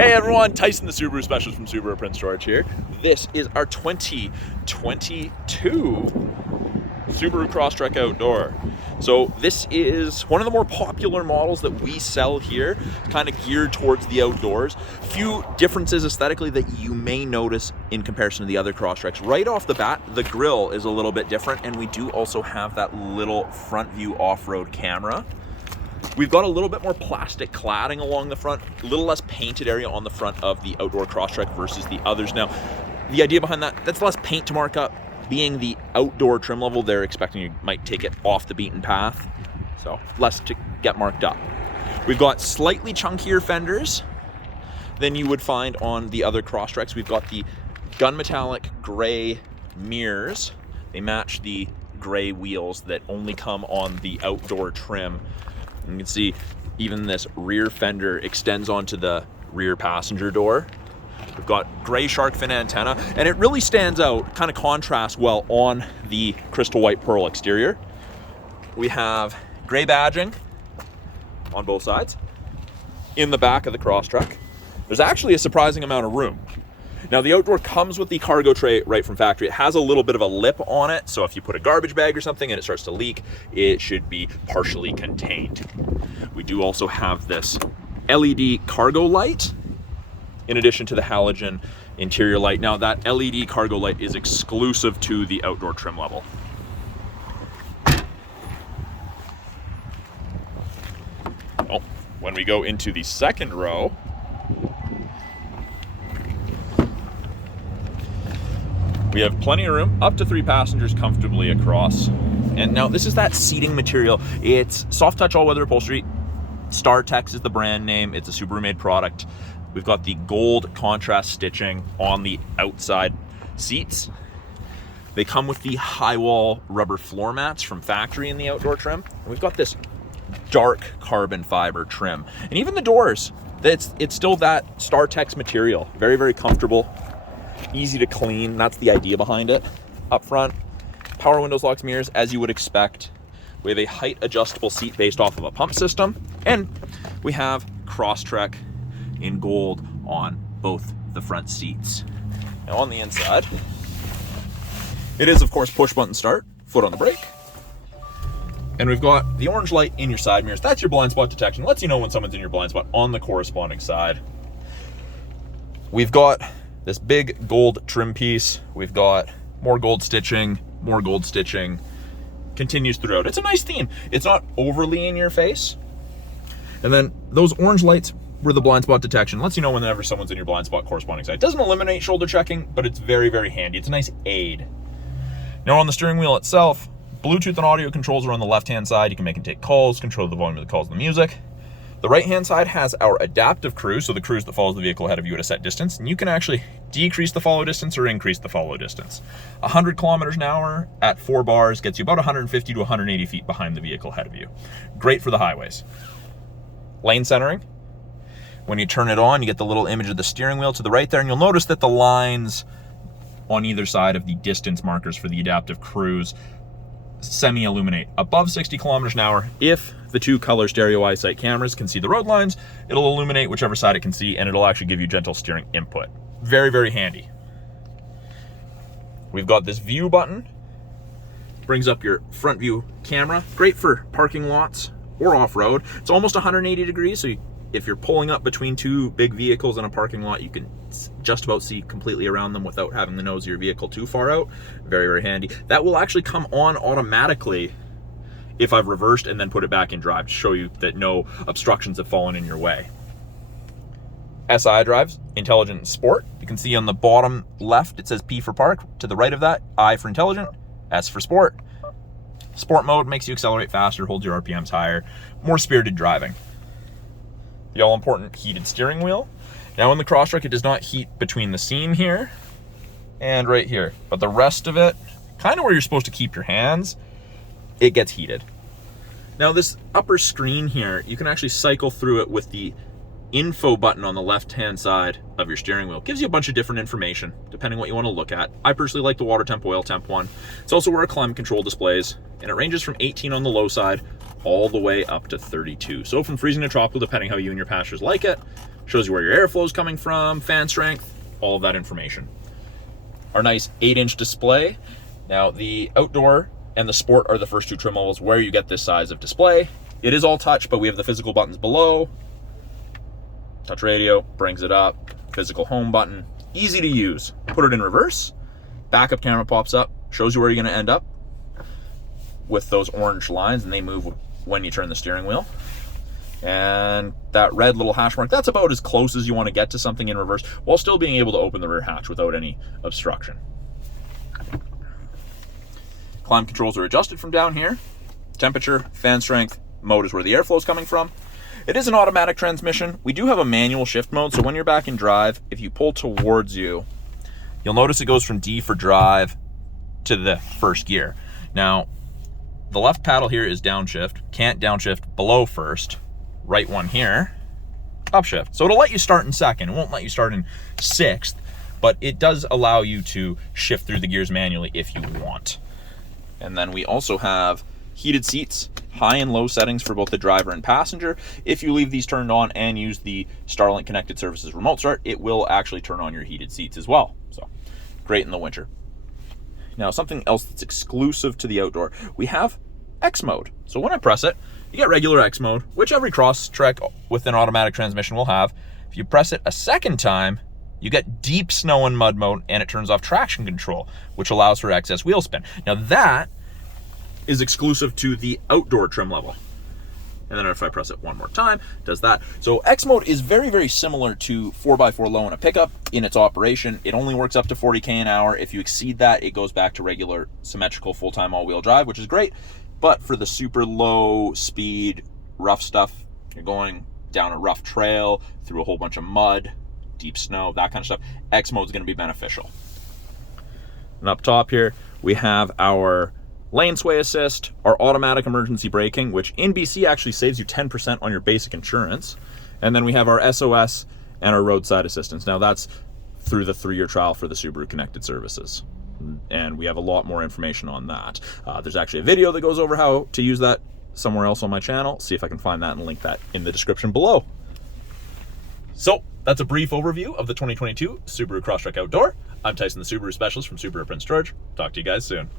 Hey everyone, Tyson the Subaru Specialist from Subaru Prince George here. This is our 2022 Subaru Crosstrek Outdoor. So this is one of the more popular models that we sell here, kind of geared towards the outdoors. Few differences aesthetically that you may notice in comparison to the other Crosstreks. Right off the bat, the grille is a little bit different, and we do also have that little front view off-road camera. We've got a little bit more plastic cladding along the front, a little less painted area on the front of the outdoor Crosstrek versus the others. Now, the idea behind that's less paint to mark up. Being the outdoor trim level, they're expecting you might take it off the beaten path, so less to get marked up. We've got slightly chunkier fenders than you would find on the other Crosstreks. We've got the gunmetallic gray mirrors. They match the gray wheels that only come on the outdoor trim. You can see even this rear fender extends onto the rear passenger door. We've got gray shark fin antenna, and it really stands out, kind of contrasts well on the crystal white pearl exterior. We have gray badging on both sides. In the back of the Crosstrek, there's actually a surprising amount of room. Now, the outdoor comes with the cargo tray right from factory. It has a little bit of a lip on it, so if you put a garbage bag or something and it starts to leak, it should be partially contained. We do also have this LED cargo light, in addition to the halogen interior light. Now, that LED cargo light is exclusive to the outdoor trim level. Oh, when we go into the second row, we have plenty of room, up to 3 passengers comfortably across. And now this is that seating material. It's soft touch all-weather upholstery. StarTex is the brand name. It's a Subaru-made product. We've got the gold contrast stitching on the outside seats. They come with the high-wall rubber floor mats from factory in the outdoor trim. And we've got this dark carbon fiber trim. And even the doors, it's still that StarTex material. Very, very comfortable. Easy to clean. That's the idea behind it. Up front, power windows, locks, mirrors, as you would expect. We have a height adjustable seat based off of a pump system, and we have Crosstrek in gold on both the front seats. Now on the inside, it is of course push button start, foot on the brake, and we've got the orange light in your side mirrors. That's your blind spot detection. Lets you know when someone's in your blind spot on the corresponding side. We've got this big gold trim piece. We've got more gold stitching, continues throughout. It's a nice theme. It's not overly in your face. And then those orange lights were the blind spot detection. Lets you know whenever someone's in your blind spot corresponding side. It doesn't eliminate shoulder checking, but it's very, very handy. It's a nice aid. Now on the steering wheel itself, Bluetooth and audio controls are on the left-hand side. You can make and take calls, control the volume of the calls and the music. The right-hand side has our adaptive cruise, so the cruise that follows the vehicle ahead of you at a set distance, and you can actually decrease the follow distance or increase the follow distance. 100 kilometers an hour at 4 bars gets you about 150 to 180 feet behind the vehicle ahead of you. Great for the highways. Lane centering. When you turn it on, you get the little image of the steering wheel to the right there, and you'll notice that the lines on either side of the distance markers for the adaptive cruise semi-illuminate above 60 kilometers an hour. If the 2 color stereo eyesight cameras can see the road lines, it'll illuminate whichever side it can see, and it'll actually give you gentle steering input. Very, very handy. We've got this view button. Brings up your front view camera. Great for parking lots or off-road. It's almost 180 degrees, so if you're pulling up between 2 big vehicles in a parking lot, you can just about see completely around them without having the nose of your vehicle too far out. Very, very handy. That will actually come on automatically if I've reversed and then put it back in drive to show you that no obstructions have fallen in your way. SI drives, intelligent sport. You can see on the bottom left, it says P for park. To the right of that, I for intelligent, S for sport. Sport mode makes you accelerate faster, holds your RPMs higher, more spirited driving. The all-important heated steering wheel. Now in the Crosstrek, it does not heat between the seam here and right here, but the rest of it, kind of where you're supposed to keep your hands, it gets heated. Now this upper screen here, you can actually cycle through it with the info button on the left-hand side of your steering wheel. It gives you a bunch of different information, depending what you want to look at. I personally like the water temp, oil temp one. It's also where our climate control displays, and it ranges from 18 on the low side all the way up to 32. So from freezing to tropical, depending how you and your passengers like it. Shows you where your airflow is coming from, fan strength, all of that information. Our nice 8-inch display. Now the outdoor and the sport are the first two trim levels where you get this size of display. It is all touch, but we have the physical buttons below. Touch radio, brings it up. Physical home button, easy to use. Put it in reverse, backup camera pops up, shows you where you're gonna end up with those orange lines, and they move when you turn the steering wheel. And that red little hash mark, that's about as close as you want to get to something in reverse while still being able to open the rear hatch without any obstruction. Climate controls are adjusted from down here. Temperature, fan strength, mode is where the airflow is coming from. It is an automatic transmission. We do have a manual shift mode, so when you're back in drive, if you pull towards you, you'll notice it goes from D for drive to the first gear. Now, the left paddle here is downshift. Can't downshift below first. Right one here, upshift. So it'll let you start in second. It won't let you start in sixth, but it does allow you to shift through the gears manually if you want. And then we also have heated seats, high and low settings for both the driver and passenger. If you leave these turned on and use the Starlink Connected Services remote start, it will actually turn on your heated seats as well. So great in the winter. Now, something else that's exclusive to the outdoor, we have X mode. So when I press it, you get regular X mode, which every Crosstrek with an automatic transmission will have. If you press it a second time, you get deep snow and mud mode, and it turns off traction control, which allows for excess wheel spin. Now that is exclusive to the outdoor trim level. And then if I press it one more time, it does that. So X mode is very, very similar to 4x4 low in a pickup in its operation. It only works up to 40K an hour. If you exceed that, it goes back to regular symmetrical full-time all-wheel drive, which is great. But for the super low speed, rough stuff, you're going down a rough trail, through a whole bunch of mud, deep snow, that kind of stuff, X mode is going to be beneficial. And up top here, we have our lane sway assist, our automatic emergency braking, which in BC actually saves you 10% on your basic insurance. And then we have our SOS and our roadside assistance. Now that's through the 3-year trial for the Subaru Connected Services. And we have a lot more information on that. There's actually a video that goes over how to use that somewhere else on my channel. See if I can find that and link that in the description below. So that's a brief overview of the 2022 Subaru Crosstrek Outdoor. I'm Tyson, the Subaru specialist from Subaru Prince George. Talk to you guys soon.